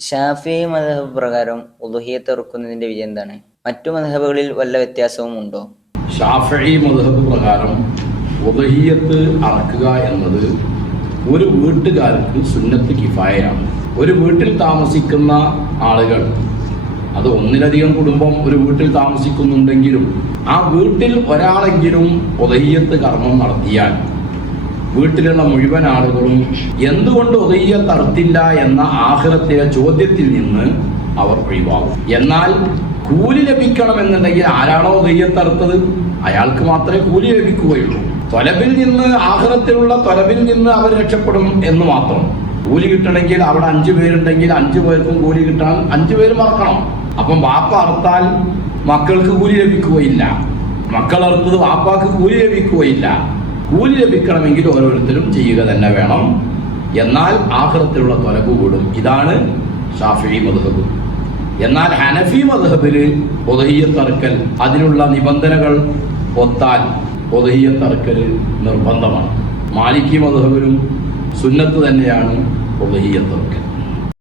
ഷാഫിഈ മദ്ഹബ് പ്രകാരം ഉളുഹിയ്യത്ത് അറുക്കുന്നതിന്റെ വിധി എന്താണ്? മറ്റു മദ്ഹബുകളിൽ വല്ല വ്യത്യാസവും ഉണ്ടോ? ഷാഫിഈ മദ്ഹബ് പ്രകാരം ഉളുഹിയ്യത്ത് അറക്കുക എന്നത് ഒരു വീട്ടുകാർക്ക് സുന്നത്ത് കിഫായയാണ്. ഒരു വീട്ടിൽ താമസിക്കുന്ന ആളുകൾ, അത് ഒന്നിലധികം കുടുംബം ഒരു വീട്ടിൽ താമസിക്കുന്നുണ്ടെങ്കിലും ആ വീട്ടിൽ ഒരാളെങ്കിലും ഉളുഹിയ്യത്ത് കർമ്മം നടത്തിയാൽ വീട്ടിലുള്ള മുഴുവൻ ആളുകളും എന്തുകൊണ്ട് ഉളുഹിയ്യത്ത് അറുത്തില്ല എന്ന ആഖിറത്തിലെ ചോദ്യത്തിൽ നിന്ന് അവർ ഒഴിവാകും. എന്നാൽ കൂലി ലഭിക്കണമെന്നുണ്ടെങ്കിൽ ആരാണോ ഉളുഹിയ്യത്ത് അറുത്തത് അയാൾക്ക് മാത്രമേ കൂലി ലഭിക്കുകയുള്ളൂ. തൊലബിൽ നിന്ന്, ആഖിറത്തിലുള്ള തൊലബിൽ നിന്ന് അവർ രക്ഷപ്പെടും എന്ന് മാത്രം. കൂലി കിട്ടണമെങ്കിൽ അവിടെ 5 പേരുണ്ടെങ്കിൽ 5 പേർക്കും കൂലി കിട്ടാൻ 5 പേര് മറക്കണം. അപ്പം വാപ്പ അറുത്താൽ മക്കൾക്ക് കൂലി ലഭിക്കുകയില്ല, മക്കൾ അറുത്തത് വാപ്പാക്ക് കൂലി ലഭിക്കുകയില്ല. കൂലി ലഭിക്കണമെങ്കിൽ ഓരോരുത്തരും ചെയ്യുക തന്നെ വേണം. എന്നാൽ ആഖിറത്തിലുള്ള തൊലബ് കൂടും. ഇതാണ് ഷാഫിഈ മദ്ഹബ്. എന്നാൽ ഹനഫി മദ്ഹബിൽ ഉളുഹിയ്യത്ത് അറുക്കൽ അതിനുള്ള നിബന്ധനകൾ ഒത്താൽ ഉളുഹിയ്യത്ത് അറുക്കൽ നിർബന്ധമാണ്. മാലിക്കി മദ്ഹബിലും സുന്നത്ത് തന്നെയാണ് ഉളുഹിയ്യത്ത് അറുക്കൽ.